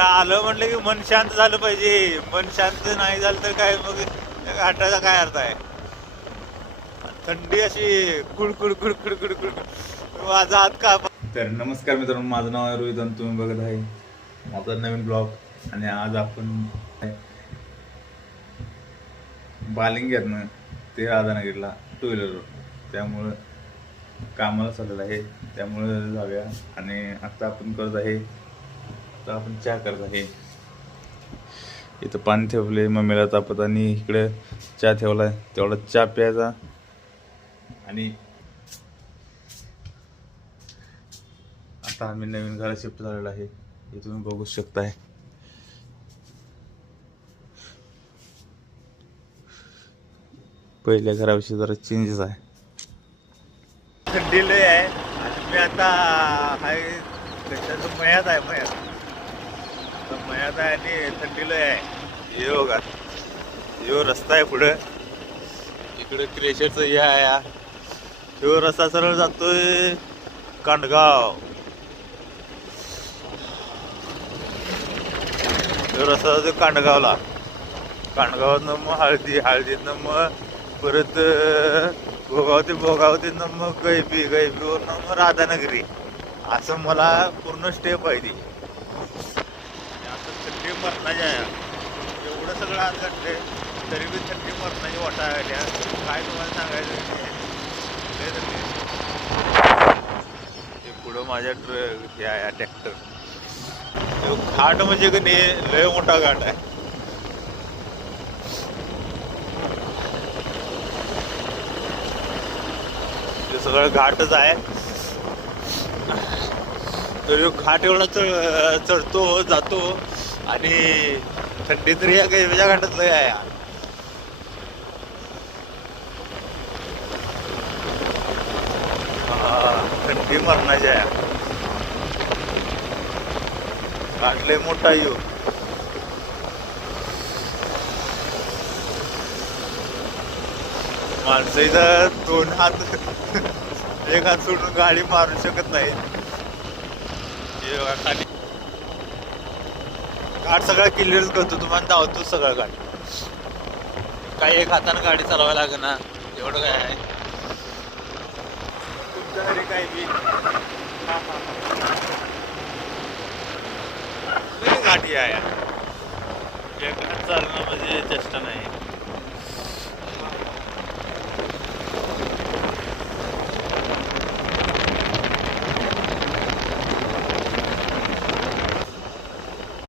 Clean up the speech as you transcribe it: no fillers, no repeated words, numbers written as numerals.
आलं म्हटलं की मन शांत झालं पाहिजे. मन शांत नाही झालं तर काय मग घाटाचा काय अर्थ आहे. थंडी अशी कुडकुड कुडकुड कुडकुड माझा हात का. तर नमस्कार मित्रांनो, माझं नाव आहे रोहित आणि तुम्ही बघत आहे माझा नवीन ब्लॉग. आणि आज आपण बालिंग्यातनं ते राधानगरला टू व्हीलरवर, त्यामुळं कामाला चाललेलं आहे, त्यामुळं जाऊया. आणि आता आपण करत आहे, आता आपण चहा करत आहे. इथं पाणी ठेवले मम्मीला तापत आणि इकडे चहा ठेवलाय, तेवढा चहा प्यायचा. आणि आता आम्ही नवीन घरात शिफ्ट झालेला आहे, हे तुम्ही बघू शकताय. पहिल्या घराविषयी जरा चेंजेस आहे. थंडी लय आहे आणि मी आता हाय कशाचं मयात आहे. मयात आहे आणि थंडी लय आहे. हे बघा, यो रस्ता आहे पुढं, इकडे क्रेशरचं हे आहे. ह्यो रस्ता सरळ जातोय कांडगाव. ह्यो रस्ता जातोय कांडगावला. कांडगावातनं मग हळदीतनं मग परत भोगावतीनं मग गैबीवरनं मग राधानगरी. असं मला पूर्ण स्टेप आहे ती. आता थंडी मरणाची आहे. एवढं सगळं आज घडले तरी बी थंडी मरणाची वाटा आल्या. काय तुम्हाला सांगायचं ते पुढं माझ्या हे आहे ट्रॅक्टर. घाट म्हणजे की नाही लय मोठा घाट आहे. ते सगळं घाटच आहे. तर घाट एवढा चढतो जातो आणि थंडी तरी या गैबीच्या घाटात लय आहे. थंडी मरणाची आहे. घाट लय मोठा येऊ. माणसं इथं दोन हात एक हात सोडून गाडी मारू शकत नाही. खाली घाट सगळा क्लिअर करतो, तुम्हाला धावतो सगळं घाट. काही एक हातानं गाडी चालवायला लागेल ना, एवढं काय आहे तुमच्या घरी काही बी. घाटी आहे, घाट चालणं म्हणजे चेष्टा नाही.